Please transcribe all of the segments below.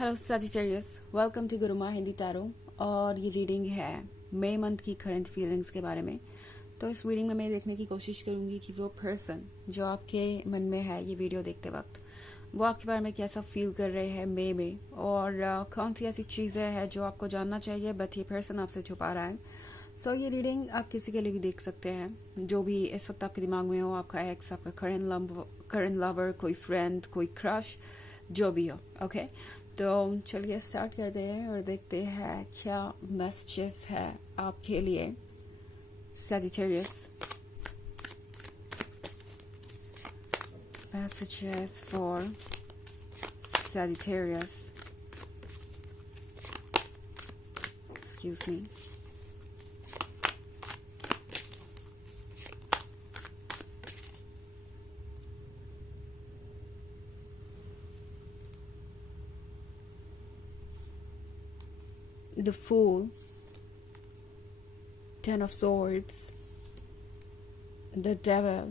Hello Sagittarius, welcome to Guruma Hindi tarot. और ये reading है मई मंथ की करंट फीलिंग्स के बारे में। तो इस रीडिंग में मैं देखने की कोशिश करूंगी कि वो पर्सन जो आपके मन में है ये वीडियो देखते वक्त, वो आपके बारे में कैसा फील कर रहे हैं मई में, और कौन सी ऐसी चीजें हैं जो आपको जानना चाहिए बट ये पर्सन आपसे छुपा रहा है। सो ये रीडिंग आप किसी के लिए भी देख सकते हैं, जो भी इस वक्त आपके दिमाग में हो, आपका एक्स, आपका करंट लवर, कोई फ्रेंड, कोई क्रश, जो भी हो। ओके, तो चलिए स्टार्ट करते हैं और देखते हैं क्या मैसेजेस है आपके लिए Sagittarius. Messages for Sagittarius, excuse me. The Fool, Ten of Swords, the Devil,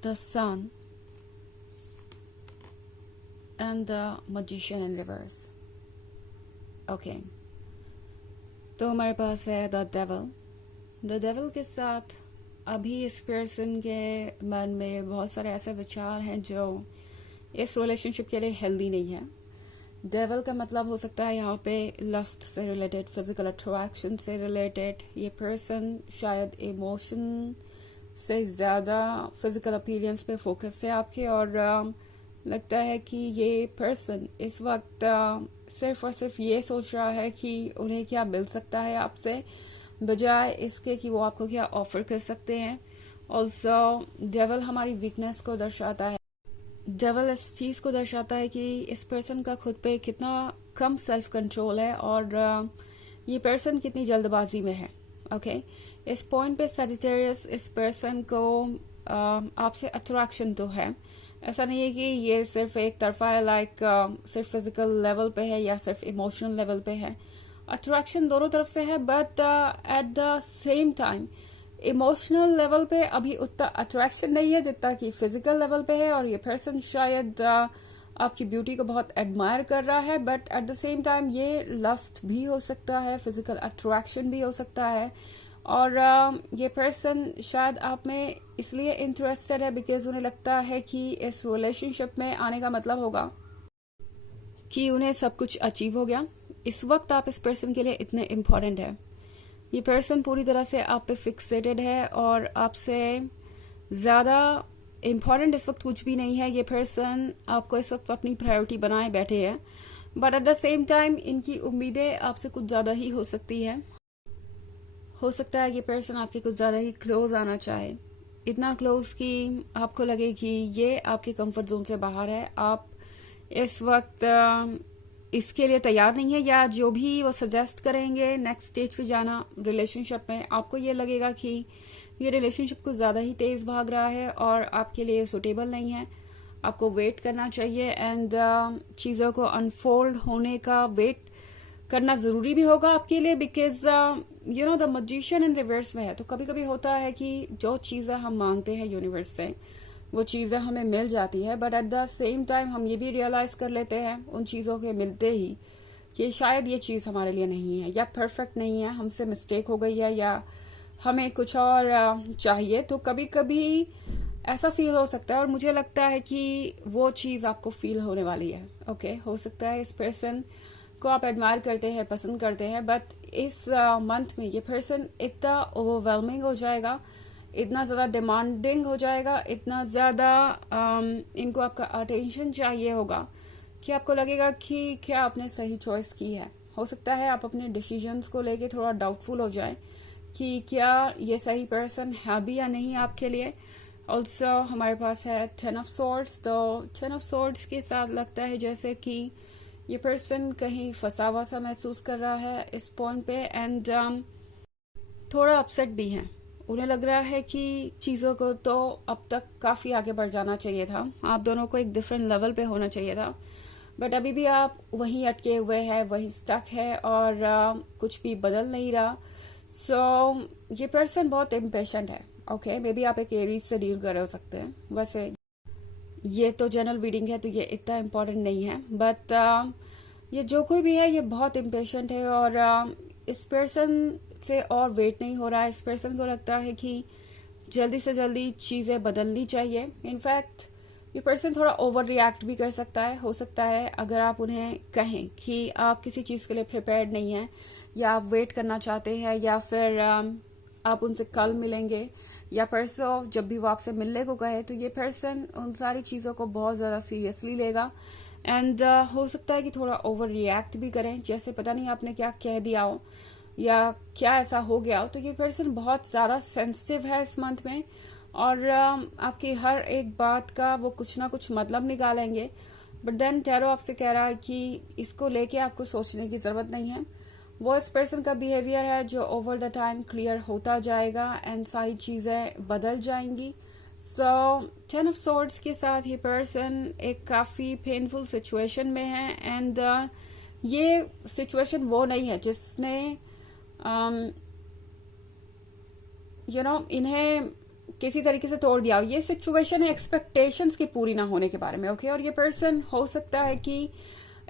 the Sun, and the Magician in reverse. Okay, तो हमारे पास है द डेविल। द डेविल के साथ अभी इस पर्सन के मन में बहुत सारे ऐसे विचार हैं जो इस रिलेशनशिप के लिए हेल्दी नहीं है। डेविल का मतलब हो सकता है यहाँ पे लस्ट से रिलेटेड, फिजिकल अट्रैक्शन से रिलेटेड। ये पर्सन शायद इमोशन से ज्यादा फिजिकल अपीयरेंस पे फोकस है आपके, और लगता है कि ये पर्सन इस वक्त सिर्फ और सिर्फ ये सोच रहा है कि उन्हें क्या मिल सकता है आपसे, बजाय इसके कि वो आपको क्या ऑफर कर सकते हैं। ऑल्सो डेविल हमारी वीकनेस को दर्शाता है। डेविल इस चीज को दर्शाता है कि इस पर्सन का खुद पे कितना कम सेल्फ कंट्रोल है, और ये पर्सन कितनी जल्दबाजी में है। ओके, इस पॉइंट पे सजिटेरियस इस पर्सन को आपसे अट्रैक्शन तो है, ऐसा नहीं है कि ये सिर्फ एक तरफा है, लाइक सिर्फ फिजिकल लेवल पे है या सिर्फ इमोशनल लेवल पे है। अट्रैक्शन दोनों तरफ से है, but at the same time emotional level पे अभी उतना अट्रैक्शन नहीं है जितना कि फिजिकल लेवल पे है। और ये पर्सन शायद आपकी ब्यूटी को बहुत एडमायर कर रहा है, but at the same time ये लस्ट भी हो सकता है, फिजिकल अट्रैक्शन भी हो सकता है। और ये पर्सन शायद आप में इसलिए इंटरेस्टेड है बिकॉज उन्हें लगता है कि इस रिलेशनशिप में आने का मतलब होगा कि उन्हें सब कुछ अचीव हो गया। इस वक्त आप इस पर्सन के लिए इतने इम्पोर्टेंट है। ये पर्सन पूरी तरह से आप पे फिक्सेटेड है और आपसे ज्यादा इम्पोर्टेंट इस वक्त कुछ भी नहीं है। ये पर्सन आपको इस वक्त अपनी प्रायोरिटी बनाए बैठे हैं, but at the same time इनकी उम्मीदें आपसे कुछ ज्यादा ही हो सकती है। हो सकता है ये पर्सन आपके कुछ ज्यादा ही क्लोज आना चाहे, इतना क्लोज कि आपको लगे कि ये आपके कंफर्ट जोन से बाहर है, आप इस वक्त इसके लिए तैयार नहीं है, या जो भी वो सजेस्ट करेंगे नेक्स्ट स्टेज पे जाना रिलेशनशिप में, आपको ये लगेगा कि ये रिलेशनशिप कुछ ज्यादा ही तेज भाग रहा है और आपके लिए सुटेबल नहीं है। आपको वेट करना चाहिए, एंड चीजों को अनफोल्ड होने का वेट करना जरूरी भी होगा आपके लिए, because you know the magician in reverse में है। तो कभी कभी होता है कि जो चीजें हम मांगते हैं यूनिवर्स से वो चीजें हमें मिल जाती है, but at the same time हम ये भी रियलाइज कर लेते हैं उन चीजों के मिलते ही कि शायद ये चीज हमारे लिए नहीं है, या परफेक्ट नहीं है, हमसे मिस्टेक हो गई है, या हमें कुछ और चाहिए। तो कभी कभी ऐसा फील हो सकता है, और मुझे लगता है कि वो चीज आपको फील होने वाली है। ओके, हो सकता है इस पर्सन को आप एडमायर करते हैं, पसंद करते हैं, बट इस मंथ में ये पर्सन इतना ओवरवेलमिंग हो जाएगा, इतना ज्यादा डिमांडिंग हो जाएगा, इतना ज्यादा इनको आपका अटेंशन चाहिए होगा कि आपको लगेगा कि क्या आपने सही चॉइस की है। हो सकता है आप अपने डिसीजंस को लेके थोड़ा डाउटफुल हो जाए कि क्या ये सही पर्सन है भी या नहीं आपके लिए। ऑल्सो हमारे पास है टेन ऑफ सॉर्ड्स। तो टेन ऑफ सॉर्ड्स के साथ लगता है जैसे कि ये पर्सन कहीं फंसा हुआ सा महसूस कर रहा है इस पॉइंट पे, एंड थोड़ा अपसेट भी है। उन्हें लग रहा है कि चीजों को तो अब तक काफी आगे बढ़ जाना चाहिए था, आप दोनों को एक डिफरेंट लेवल पे होना चाहिए था, बट अभी भी आप वहीं अटके हुए हैं, वहीं स्टक है, और कुछ भी बदल नहीं रहा। सो ये पर्सन बहुत इम्पेशेंट है। ओके, मे बी आप एक एरीज से डील कर रहे हो सकते हैं। वैसे ये तो जनरल रीडिंग है तो ये इतना इम्पोर्टेंट नहीं है, बट ये जो कोई भी है ये बहुत इम्पेशेंट है और इस पर्सन से और वेट नहीं हो रहा है। इस पर्सन को लगता है कि जल्दी से जल्दी चीज़ें बदलनी चाहिए। इनफैक्ट ये पर्सन थोड़ा ओवर रिएक्ट भी कर सकता है। हो सकता है अगर आप उन्हें कहें कि आप किसी चीज़ के लिए प्रिपेयर्ड नहीं हैं या आप वेट करना चाहते हैं या फिर आप उनसे कल मिलेंगे या परसों, जब भी वो आपसे मिलने को कहे तो ये पर्सन उन सारी चीज़ों को बहुत ज़्यादा सीरियसली लेगा एंड हो सकता है कि थोड़ा ओवर रिएक्ट भी करें, जैसे पता नहीं आपने क्या कह दिया हो या क्या ऐसा हो गया हो। तो ये पर्सन बहुत ज़्यादा सेंसिटिव है इस मंथ में और आपकी हर एक बात का वो कुछ ना कुछ मतलब निकालेंगे। बट देन टैरो आपसे कह रहा है कि इसको लेके आपको सोचने की ज़रूरत नहीं है। वो इस पर्सन का बिहेवियर है जो ओवर द टाइम क्लियर होता जाएगा एंड सारी चीज़ें बदल जाएंगी। सो 10 ऑफ सोर्ड्स के साथ ये पर्सन एक काफ़ी पेनफुल सिचुएशन में है एंड ये सिचुएशन वो नहीं है जिसने इन्हें किसी तरीके से तोड़ दिया। ये सिचुएशन है एक्सपेक्टेशंस की पूरी ना होने के बारे में, ओके। और ये पर्सन हो सकता है कि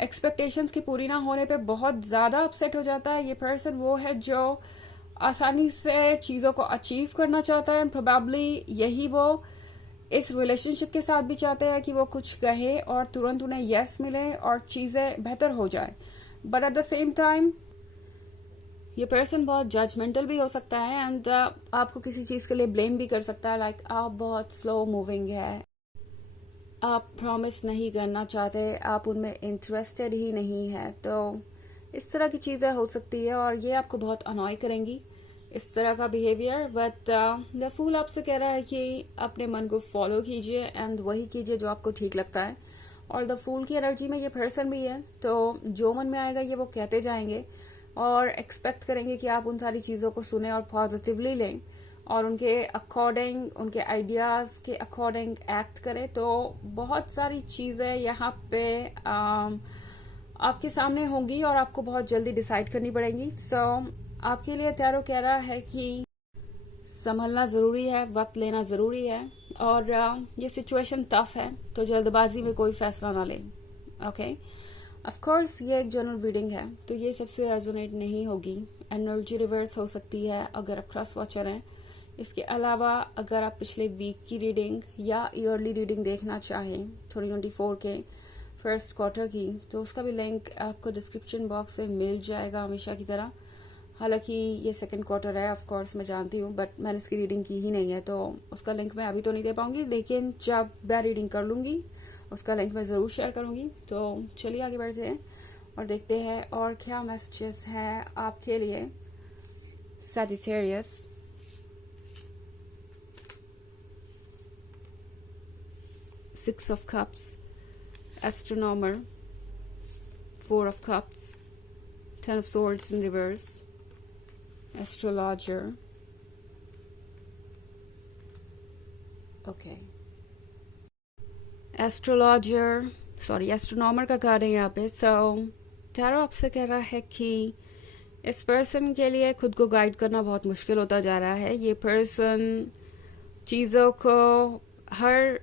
एक्सपेक्टेशंस की पूरी ना होने पे बहुत ज्यादा अपसेट हो जाता है। ये पर्सन वो है जो आसानी से चीजों को अचीव करना चाहता है एंड प्रोबेबली यही वो इस रिलेशनशिप के साथ भी चाहते हैं कि वो कुछ कहे और तुरंत उन्हें यस मिले और चीजें बेहतर हो जाए। But at the same time ये पर्सन बहुत जजमेंटल भी हो सकता है एंड आपको किसी चीज के लिए ब्लेम भी कर सकता है, लाइक आप बहुत स्लो मूविंग है, आप प्रॉमिस नहीं करना चाहते, आप उनमें इंटरेस्टेड ही नहीं है। तो इस तरह की चीज़ें हो सकती है और ये आपको बहुत अनॉय करेंगी इस तरह का बिहेवियर। बट द फूल आपसे कह रहा है कि अपने मन को फॉलो कीजिए एंड वही कीजिए जो आपको ठीक लगता है। और द फूल की एनर्जी में ये पर्सन भी है, तो जो मन में आएगा ये वो कहते जाएंगे और एक्सपेक्ट करेंगे कि आप उन सारी चीज़ों को सुने और पॉजिटिवली लें और उनके अकॉर्डिंग, उनके आइडियाज के अकॉर्डिंग एक्ट करें। तो बहुत सारी चीजें यहाँ पे आपके सामने होंगी और आपको बहुत जल्दी डिसाइड करनी पड़ेंगी। सो आपके लिए टैरो कह रहा है कि संभलना जरूरी है, वक्त लेना जरूरी है और ये सिचुएशन टफ है तो जल्दबाजी में कोई फैसला ना लें, ओके। ऑफ कोर्स ये एक जनरल रीडिंग है तो ये सबसे रेजोनेट नहीं होगी। एनर्जी रिवर्स हो सकती है अगर आप क्रॉस वॉचर हैं। इसके अलावा अगर आप पिछले वीक की रीडिंग या ईयरली रीडिंग देखना चाहें 2024 के फर्स्ट क्वार्टर की, तो उसका भी लिंक आपको डिस्क्रिप्शन बॉक्स में मिल जाएगा हमेशा की तरह। हालांकि ये सेकंड क्वार्टर है, ऑफ कोर्स मैं जानती हूँ, बट मैंने इसकी रीडिंग की ही नहीं है तो उसका लिंक मैं अभी तो नहीं दे पाऊंगी, लेकिन जब मैं रीडिंग कर लूंगी उसका लिंक मैं ज़रूर शेयर करूंगी। तो चलिए आगे बढ़ते हैं और देखते हैं और क्या मैसेजेस हैं आपके लिए Sagittarius. Six of Cups, Astronomer, Four of Cups, Ten of Swords in reverse, Astrologer. Okay. Astronomer का कार्ड है यहाँ पे। So, टैरो आपसे कह रहा है कि इस पर्सन के लिए खुद को गाइड करना बहुत मुश्किल होता जा रहा है। ये पर्सन चीज़ों को हर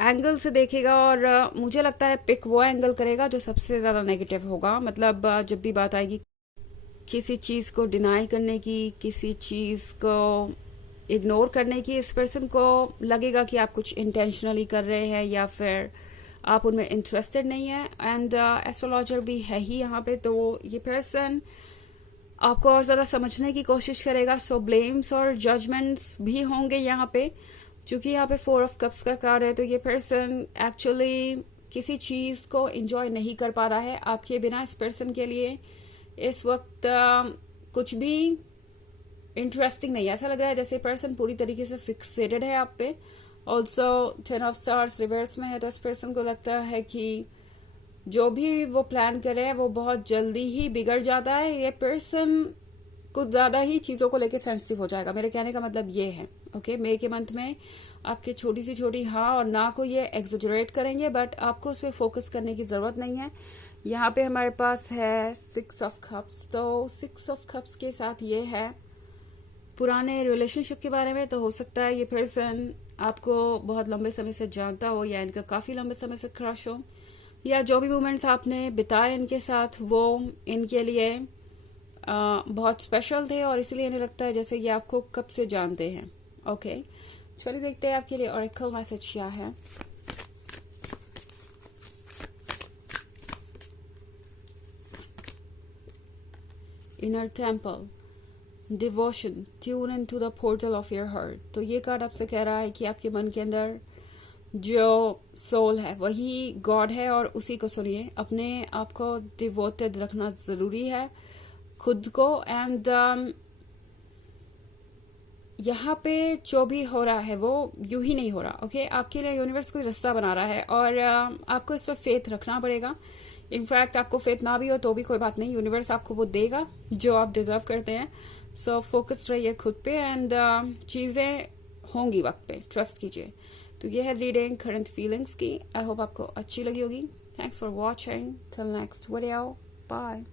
एंगल से देखेगा और मुझे लगता है पिक वो एंगल करेगा जो सबसे ज़्यादा नेगेटिव होगा। मतलब जब भी बात आएगी किसी चीज़ को डिनाई करने की, किसी चीज़ को इग्नोर करने की, इस पर्सन को लगेगा कि आप कुछ इंटेंशनली कर रहे हैं या फिर आप उनमें इंटरेस्टेड नहीं है। एंड एस्ट्रोलॉजर भी है ही यहाँ पे, तो ये पर्सन आपको और ज़्यादा समझने की कोशिश करेगा। सो ब्लेम्स और जजमेंट्स भी होंगे यहाँ पे। चूंकि यहाँ पे 4 ऑफ कप्स का कार्ड है तो ये पर्सन एक्चुअली किसी चीज़ को एंजॉय नहीं कर पा रहा है आपके बिना। इस पर्सन के लिए इस वक्त कुछ भी इंटरेस्टिंग नहीं है। ऐसा लग रहा है जैसे पर्सन पूरी तरीके से फिक्सेटेड है आप पे। ऑल्सो 10 ऑफ स्टार्स रिवर्स में है तो इस पर्सन को लगता है कि जो भी वो प्लान करे हैं वो बहुत जल्दी ही बिगड़ जाता है। ये पर्सन कुछ ज्यादा ही चीजों को लेके सेंसिटिव हो जाएगा। मेरे कहने का मतलब ये है, ओके। मई के मंथ में आपके छोटी सी छोटी हाँ और ना को ये एग्जेजरेट करेंगे, बट आपको उस पर फोकस करने की जरूरत नहीं है। यहाँ पे हमारे पास है 6 ऑफ कप्स। तो 6 ऑफ कप्स के साथ ये है पुराने रिलेशनशिप के बारे में। तो हो सकता है ये पर्सन आपको बहुत लंबे समय से जानता हो या इनका काफी लंबे समय से क्रश हो, या जो भी मोमेंट्स आपने बिताए इनके साथ वो इनके लिए बहुत स्पेशल थे और इसीलिए इन्हें लगता है जैसे ये आपको कब से जानते हैं। ओके, चलिए देखते हैं आपके लिए ऑरेकल मैसेज क्या है। Inner temple, devotion, tune in to the portal of your heart. तो ये कार्ड आपसे कह रहा है कि आपके मन के अंदर जो सोल है वही गॉड है और उसी को सुनिए। अपने आप को डिवोटेड रखना जरूरी है, खुद को। एंड यहाँ पे जो भी हो रहा है वो यूं ही नहीं हो रहा। ओके, आपके लिए यूनिवर्स कोई रास्ता बना रहा है और आपको इस पर फेथ रखना पड़ेगा। इनफैक्ट आपको फेथ ना भी हो तो भी कोई बात नहीं, यूनिवर्स आपको वो देगा जो आप डिजर्व करते हैं। सो फोकस रहिए खुद पे एंड चीजें होंगी वक्त पे, ट्रस्ट कीजिए। तो ये है रीडिंग करंट फीलिंग्स की। आई होप आपको अच्छी लगी होगी। Thanks for watching, till next video, bye.